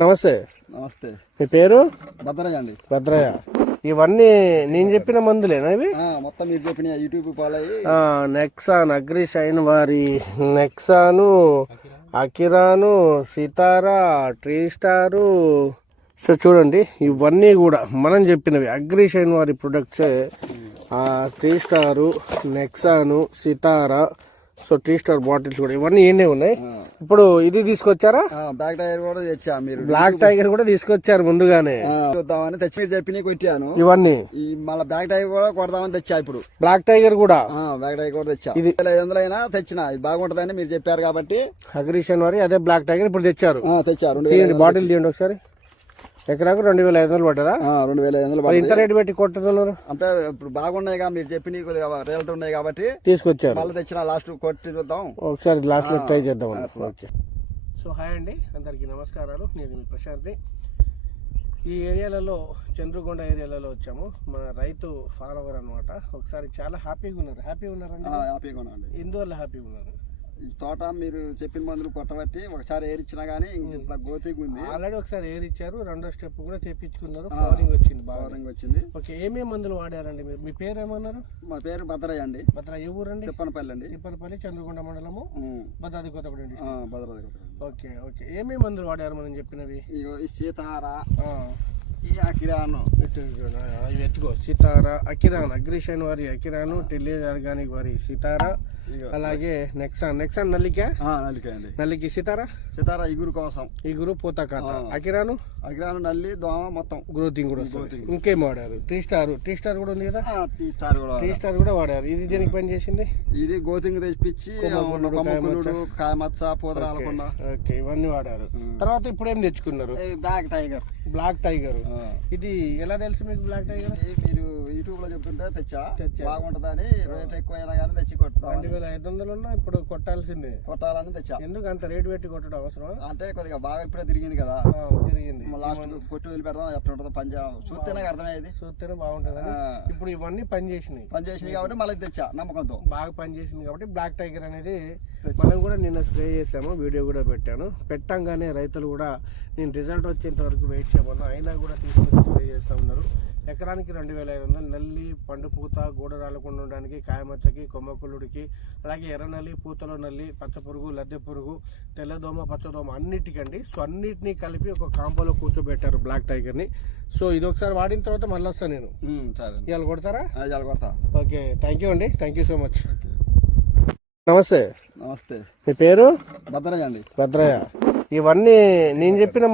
నమస్తే. నమస్తే. మీ పేరు? భద్రయ్య అండి. భద్రయ్య. ఇవన్నీ నేను చెప్పిన మందులేనా ఇవి? మొత్తం మీరు చెప్పిన యూట్యూబ్ ఫాలో అయ్యి నెక్సాన్, అగ్రి షైన్ వారి నెక్సాను, అకిరాను, సితారా, ట్రీ స్టారు. సో చూడండి, ఇవన్నీ కూడా మనం చెప్పినవి అగ్రి షైన్ వారి ప్రొడక్ట్సే. ట్రీ స్టారు, నెక్సాను, సితారా, సో టీ స్టార్ బాటిల్స్ కూడా ఇవన్నీ ఏనే ఉన్నాయి. ఇప్పుడు ఇది తీసుకొచ్చారా? బ్లాక్ టైగర్ కూడా తెచ్చా. మీరు బ్లాక్ టైగర్ కూడా తీసుకొచ్చారు ముందుగానే. చూద్దామని తెచ్చి మీరు చెప్పి కొట్టాను ఇవన్నీ. మళ్ళీ బ్లాక్ టైగర్ కూడా కొడదామని తెచ్చా. ఇప్పుడు బ్లాక్ టైగర్ కూడా బ్లాక్ టైగర్ కూడా తెచ్చా. ఇది 500 అయినా తెచ్చిన, ఇది బాగుంటదని మీరు చెప్పారు కాబట్టి అగ్రిషన్ వారి అదే బ్లాక్ టైగర్ ఇప్పుడు తెచ్చారు. తెచ్చారు. బాటిల్ తీయండి ఒకసారి. ఎకరాకు 2500 పడ్డారా? 2500. ఇంత రేటు పెట్టి కొట్టుతున్నారు అంటే ఇప్పుడు బాగున్నాయి, మీరు చెప్పి రేట్ ఉన్నాయి కాబట్టి తీసుకొచ్చారు. మళ్ళీ తెచ్చిన లాస్ట్ కొట్టి చూద్దాం ఒకసారి లాస్ట్ లో ట్రై చేద్దాం. ఓకే. సో హాయ్ అండి, అందరికీ నమస్కారాలు. నేను మీ ప్రశాంత్ని. ఈ ఏరియాలలో చంద్రగొండ ఏరియాలలో వచ్చాము. మన రైతు ఫాలోవర్ అనమాట. ఒకసారి చాలా హ్యాపీగా ఉన్నారండి. హ్యాపీగా ఉన్నాండి. ఎందువల్ల హ్యాపీగా ఉన్నారు? ఈ తోట మీరు చెప్పిన మందులు కొట్టబట్టి ఒకసారి ఏరిచ్చినా గానీ ఇట్లా గోతిగా ఉంది. ఆల్రెడీ ఒకసారి ఏరిచ్చారు, రెండో స్టెప్ కూడా తెప్పించుకున్నారు. ఫ్లవరింగ్ వచ్చింది, ఫ్లవరింగ్ వచ్చింది. ఓకే. ఏమేమి మందులు వాడారండి మీరు? మీ పేరు ఏమన్నారు? మా పేరు భద్రయ్య అండి. భద్రయ్య. ఏ ఊరండి? తిప్పనపల్లి అండి. తిప్పనపల్లి, చంద్రగొండ మండలము, Bhadradri Kothagudem district. Bhadradri. Okay okay. ఏమేమి మందులు వాడారు మనం చెప్పినవి? ఈ సీతారా, ఈ అకిరాను, ఇవి ఎత్తుకో. సీతారా, అకిరాన్, అగ్రిషన్ వారి అకిరాను, టెల్లి ఆర్గానిక్ వారి సీతారా, అలాగే నెక్సాన్. నెక్సాన్ నల్లిక అండి. నల్లికి సితారా. సితారా ఇగురు కోసం, ఇగురు పూత కాత. అకిరాను నల్లి దోమ మొత్తం గ్రోతింగ్ కూడా. ఇంకేం వాడారు? Tea star. టీ స్టార్ కూడా ఉంది కదా? టీ స్టార్ కూడా వాడారు. ఇది దేనికి పని చేసింది? ఇది గోతింగ్ తెప్పించి కాయమచ్చ పూత రాలకుండా. ఓకే, ఇవన్నీ వాడారు. తర్వాత ఇప్పుడు ఏం తెచ్చుకున్నారు? Black tiger. Black tiger. ఇది ఎలా తెలుసు మీకు బ్లాక్ టైగర్? మీరు యూట్యూబ్ లో చెప్తుంటే తెచ్చా. బాగుంటదని రేట్ ఎక్కువ అయినా కానీ తెచ్చి కొడతా. 2500 ఉన్నా ఇప్పుడు కొట్టాలని తెచ్చా. ఎందుకు అంత రేటు పెట్టి కొట్టడం అవసరం? అంటే కొద్దిగా బాగా ఇప్పుడే తిరిగింది కదా. తిరిగింది. లాస్ట్ కొట్టి వదిలిపెడదాం, ఎట్లా ఉంటుందో పంజాబ్ చూస్తేనే అర్థమయ్యేది. చూస్తేనే బాగుంటుంది. ఇప్పుడు ఇవన్నీ పనిచేసినాయి కాబట్టి మళ్ళీ తెచ్చా నమ్మకంతో. బాగా పనిచేసింది కాబట్టి బ్లాక్ టైగర్ అనేది మనం కూడా నిన్న స్ప్రే చేసాము, వీడియో కూడా పెట్టాను. పెట్టంగానే రైతులు కూడా నేను రిజల్ట్ వచ్చేంత వరకు వెయిట్ చేయమన్నా, అయినా కూడా తీసుకొని స్ప్రే చేస్తూ ఉన్నారు. ఎకరానికి 2500. నల్లి, పండు పూత, గూడ రాలకుండా ఉండడానికి, కాయమచ్చకి, కొమ్మకుళ్ళుడికి, అలాగే ఎర్ర నల్లి, పూతలో నల్లి, పచ్చ పురుగు, లద్దె పురుగు, తెల్లదోమ, పచ్చదోమ అన్నిటికండి. సో అన్నిటినీ కలిపి ఒక కాంపోలో కూర్చోబెట్టారు బ్లాక్ టైగర్ని. సో ఇది ఒకసారి వాడిన తర్వాత మళ్ళీ వస్తాను నేను. ఇవాళ కొడతారా? కొడతా. ఓకే, థ్యాంక్ యూ అండి. Thank you so much. నమస్తే. నమస్తే. మీ పేరు? భద్రయ్య అండి. భద్రయ్య. ఇవన్నీ నేను చెప్పిన